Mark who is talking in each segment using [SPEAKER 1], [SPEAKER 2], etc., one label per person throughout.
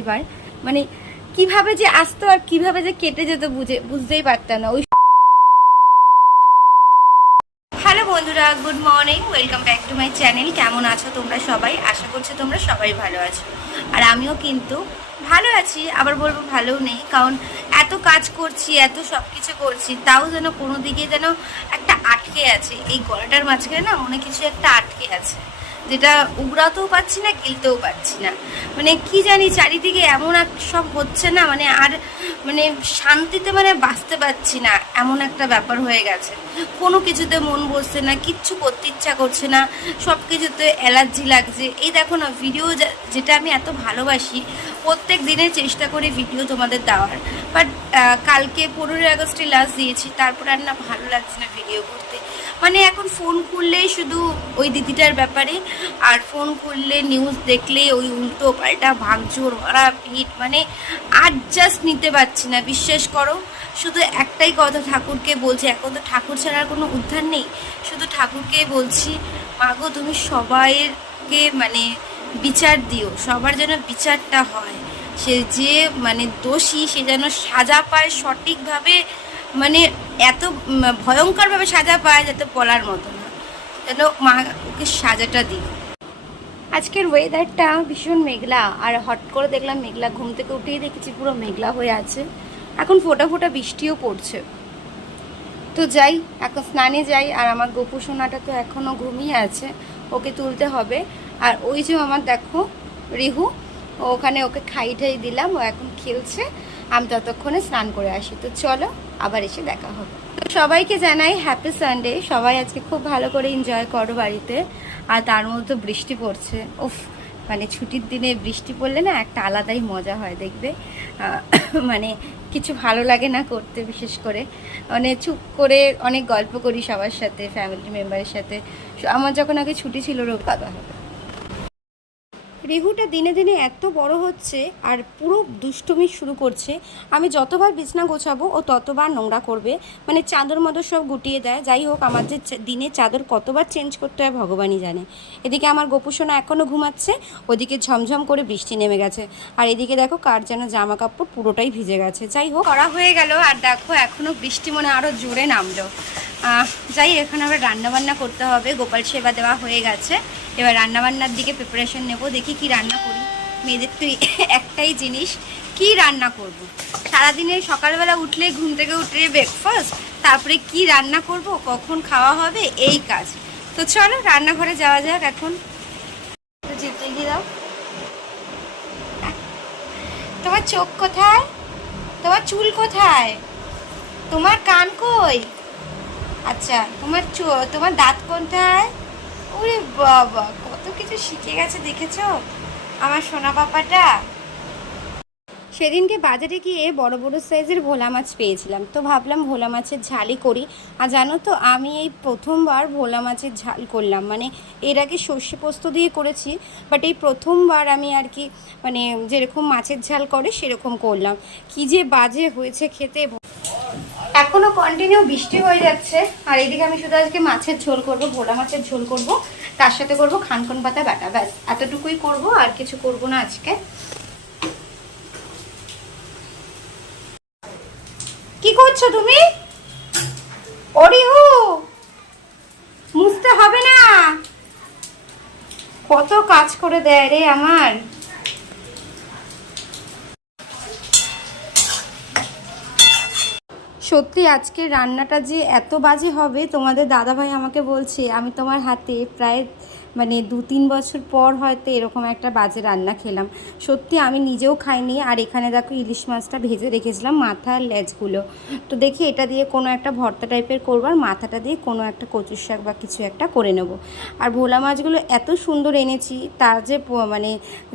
[SPEAKER 1] এবার মানে কীভাবে যে আসতো আর কীভাবে যে কেটে যেত বুঝে বুঝতেই পারতাম না। ওই বন্ধুরা, good morning, welcome back to my channel. কেমন আছো তোমরা সবাই? আশা করছি তোমরা সবাই ভালো আছো। আর আমিও কিন্তু ভালো আছি, আবার বলব ভালোও নেই, কারণ এত কাজ করছি, এত সব কিছু করছি, তাও যেন কোনো দিকে যেন একটা আটকে আছে। এই গলাটার মাঝখানে না অনেক কিছু একটা আটকে আছে। যেটা উগড়াতেও পাচ্ছি না, গিলতেও পাচ্ছি না। মানে কি জানি চারিদিকে এমন এক সব হচ্ছে না মানে আর মানে শান্তিতে মানে বাঁচতে পারছি না, এমন একটা ব্যাপার হয়ে গেছে। কোনো কিছুতে মন বসছে না, কিচ্ছু করতে ইচ্ছা করছে না সব কিছুতে অ্যালার্জি লাগছে। এই দেখো না ভিডিও যেটা আমি এত ভালোবাসি, প্রত্যেক দিনের চেষ্টা করি ভিডিও তোমাদের দেওয়ার। বাট কালকে পনেরোই আগস্টে লাস্ট দিয়েছি, তারপর আর না ভালো লাগছে না ভিডিও করতে। মানে এখন ফোন খুললেই শুধু ওই দিদিটার ব্যাপারে, আর ফোন খুললে নিউজ দেখলে ওই উল্টো পাল্টা ভাঙচুর মারা পিট মানে আর জাস্ট নিতে পারছি না, বিশ্বাস করো। শুধু একটাই কথা ঠাকুরকে বলছি, এখন তো ঠাকুর ছাড়া কোনো উদ্ধার নেই। শুধু ঠাকুরকে বলছি মাগো তুমি সবাইকে মানে বিচার দিও। সবার যেন বিচারটা হয়। সে যে মানে দোষী, সে যেন সাজা পায় সঠিকভাবে মানে এত ভয়ঙ্করভাবে সাজা পায় যাতে বলার মতো না। যেন মা ওকে সাজাটা দিও। আজকের ওয়েদারটা ভীষণ মেঘলা। আর হট করে দেখলাম মেঘলা। ঘুম থেকে উঠেই দেখেছি পুরো মেঘলা হয়ে আছে। এখন ফোটা ফোটা বৃষ্টিও পড়ছে। তো যাই, এখন স্নানে যাই, আর আমার গোপু সোনাটা তো এখনও ঘুমিয়ে আছে, ওকে তুলতে হবে। আর ওই যে আমার দেখো, রিহু ওখানে ওকে খাই ঠাই দিলাম, ও এখন খেলছে, আমি ততক্ষণে স্নান করে আসি। তো চলো, আবার এসে দেখা হবে। তো সবাইকে জানাই হ্যাপি সানডে সবাই আজকে খুব ভালো করে এনজয় করো বাড়িতে, আর তার মধ্যে বৃষ্টি পড়ছে, উফ। মানে ছুটির দিনে বৃষ্টি পড়লে না একটা আলাদাই মজা হয়, দেখবে। মানে কিছু ভালো লাগে না করতে বিশেষ করে। মানে চুপ করে অনেক গল্প করি সবার সাথে ফ্যামিলি মেম্বারের সাথে। আমার যখন আগে ছুটি ছিল রোগ হবে রেহুটা দিনে দিনে এত বড় হচ্ছে আর পুরো দুষ্টুমি শুরু করছে। আমি যতবার বিছনা গোছাবো ও ততবার নোংরা করবে। মানে চাদর মাদর সব গুটিয়ে দেয়। যাই হোক আমার যে দিনে চাদর কতবার চেঞ্জ করতে হয় ভগবানই জানে। এদিকে আমার গোপুসোনা এখনও ঘুমাচ্ছে, ওদিকে ঝমঝম করে বৃষ্টি নেমে গেছে। আর এদিকে দেখো কার যেন জামা কাপড় পুরোটাই ভিজে গেছে। যাই হোক, করা হয়ে গেল। আর দেখো এখনও বৃষ্টি মনে আরও জোরে নামলো। যাই, এখানে আবার রান্নাবান্না করতে হবে। গোপাল সেবা দেওয়া হয়ে গেছে। এবার রান্নাবান্নার দিকে প্রিপারেশন নেব। দেখি কি রান্না করি। মেয়েদের তো একটাই জিনিস, কি রান্না করব। সারাদিনে সকালবেলা উঠলে ঘুম থেকে উঠলে ব্রেকফাস্ট তারপরে কি রান্না করব, কখন খাওয়া হবে, এই কাজ। তো চলো, রান্নাঘরে যাওয়া যাক এখন। তো যেতে গিয়ে দাও। তোমার চোখ কোথায়? তোমার চুল কোথায়? তোমার কান কই? আচ্ছা তোমার তোমার দাঁত কোনটায়? ওরে বাবা, কত কিছু শিখে গেছে, দেখেছ? আমার সোনা পাপাটা। সেদিনকে বাজারে গিয়ে বড় বড় সাইজের ভোলা মাছ পেয়েছিলাম। তো ভাবলাম ভোলা মাছের ঝালই করি। আর জানো তো, আমি এই প্রথমবার ভোলা মাছের ঝাল করলাম। মানে এর আগে সর্ষে পোস্ত দিয়ে করেছি বাট এই প্রথমবার আমি আর কি মানে যেরকম মাছের ঝাল করে, সেরকম করলাম। কি যে বাজে হয়েছে খেতে। এখনও কন্টিনিউ বৃষ্টি হয়ে যাচ্ছে। আর এদিকে আমি শুধু আজকে মাছের ঝোল করব, ভোলা মাছের ঝোল করব। তার সাথে করব খানকন পাতা বাটা, ব্যাস। এতটুকুই করব, আর কিছু করব না আজকে। কি করছ তুমি? অরিহু! মুছতে হবে না। কত কাজ করে দেয় রে আমার। সত্যি আজকে রান্নাটা যে এত বাজে হবে, তোমাদের দাদাভাই আমাকে বলছে, আমি তোমার হাতে প্রায় মানে দু তিন বছর পর হয়তো এরকম একটা বাজে রান্না খেলাম। সত্যি আমি নিজেও খাইনি আর এখানে দেখো ইলিশ মাছটা ভেজে রেখেছিলাম মাথা আর লেজগুলো। তো দেখি এটা দিয়ে কোনো একটা ভর্তা টাইপের করব আর মাথাটা দিয়ে কোনো একটা কচুর শাক বা কিছু একটা করে নেব। আর ভোলা মাছগুলো এত সুন্দর এনেছি, তার যে মানে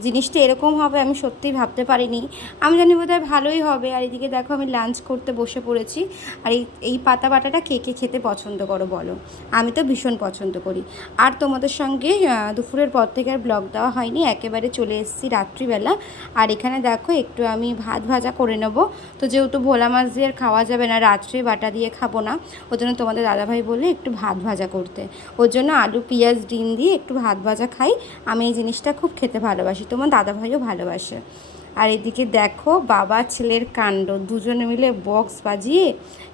[SPEAKER 1] জিনিসটা এরকম হবে আমি সত্যিই ভাবতে পারিনি। আমি জানি বোধহয় ভালোই হবে। আর এদিকে দেখো আমি লাঞ্চ করতে বসে পড়েছি। আর এই এই পাতা বাটাটা কে কে খেতে পছন্দ করো বলো? আমি তো ভীষণ পছন্দ করি। আর তোমাদের সঙ্গে আহ, দুপুরের পর থেকে আর ব্লগ দেওয়া হয়নি। একেবারে চলে এসেছি রাত্রিবেলা। আর এখানে দেখো একটু আমি ভাত ভাজা করে নেব। তো যেহেতু ভোলা মাছ দিয়ে আর খাওয়া যাবে না রাত্রে বাটা দিয়ে খাব না ওর জন্য তোমাদের দাদাভাই বললে একটু ভাত ভাজা করতে। ওর জন্য আলু পেঁয়াজ ডিম দিয়ে একটু ভাত ভাজা খাই। আমি এই জিনিসটা খুব খেতে ভালোবাসি। তোমার দাদাভাইও ভালোবাসে। আর এদিকে দেখো, বাবা, ছেলের কাণ্ড। দুজনে মিলে বক্স বাজিয়ে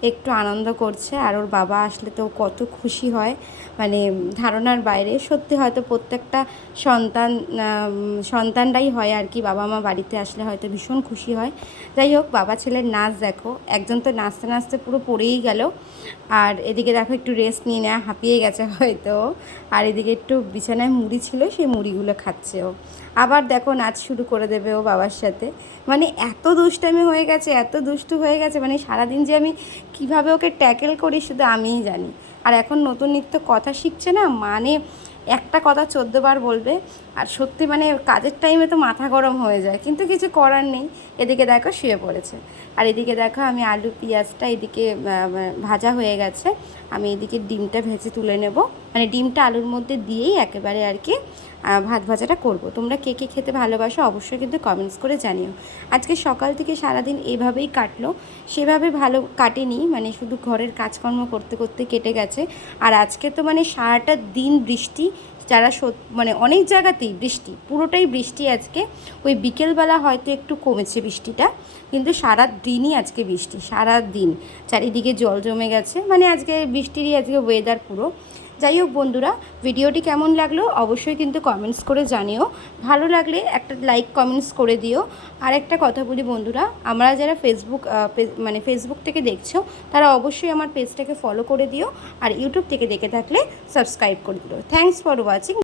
[SPEAKER 1] একটু আনন্দ করছে। আর ওর বাবা আসলে তো কত খুশি হয় মানে ধারণার বাইরে। সত্যি হয়তো প্রত্যেকটা সন্তান সন্তানরাই হয় আর কি। বাবা মা বাড়িতে আসলে হয়তো ভীষণ খুশি হয়। যাই হোক, বাবা ছেলের নাচ দেখো। একজন তো নাচতে নাচতে পুরো পড়েই গেল। আর এদিকে দেখো, একটু রেস্ট নিয়ে নেওয়া হাঁপিয়ে গেছে হয়তো। আর এদিকে একটু বিছানায় মুড়ি ছিল, সেই মুড়িগুলো খাচ্ছে ও। আবার দেখো, নাচ শুরু করে দেবে ও বাবার মানে এত দুষ্টামি হয়ে গেছে, এত দুষ্টু হয়ে গেছে মানে সারাদিন যে আমি কীভাবে ওকে ট্যাকেল করি শুধু আমিই জানি। আর এখন নতুন নিত্য কথা শিখছে না মানে একটা কথা চোদ্দ বার বলবে, আর সত্যি মানে কাজের টাইমে তো মাথা গরম হয়ে যায়, কিন্তু কিছু করার নেই। এদিকে দেখো শুয়ে পড়েছে। আর এদিকে দেখো আমি আলু, পেঁয়াজটা এদিকে ভাজা হয়ে গেছে। আমি এদিকে ডিমটা ভেজে তুলে নেব। মানে ডিমটা আলুর মধ্যে দিয়েই একেবারে আর কি ভাত ভাজাটা করব। তোমরা কে কে খেতে ভালোবাসো অবশ্যই কিন্তু কমেন্টস করে জানিও। আজকে সকাল থেকে সারাদিন এভাবেই কাটলো। সেভাবে ভালো কাটেনি মানে শুধু ঘরের কাজকর্ম করতে করতে কেটে গেছে। আর আজকে তো মানে সারাটা দিন বৃষ্টি যারা মানে অনেক জায়গাতেই বৃষ্টি, পুরোটাই বৃষ্টি আজকে। ওই বিকেলবেলা হয়তো একটু কমেছে বৃষ্টিটা, কিন্তু সারা দিনই আজকে বৃষ্টি, সারা দিন। চারিদিকে জল জমে গেছে। মানে আজকে বৃষ্টিরই আজকে ওয়েদার পুরো। যাই হোক বন্ধুরা, ভিডিওটি কেমন লাগল অবশ্যই কিন্তু কমেন্টস করে জানিও। ভালো লাগলে একটা লাইক কমেন্টস করে দিও। আর একটা কথা বলি বন্ধুরা, আমরা যারা ফেসবুক মানে ফেসবুক থেকে দেখছ, তারা অবশ্যই আমার পেজটাকে ফলো করে দিও। আর ইউটিউব থেকে দেখে থাকলে সাবস্ক্রাইব করে দিও। Thanks for watching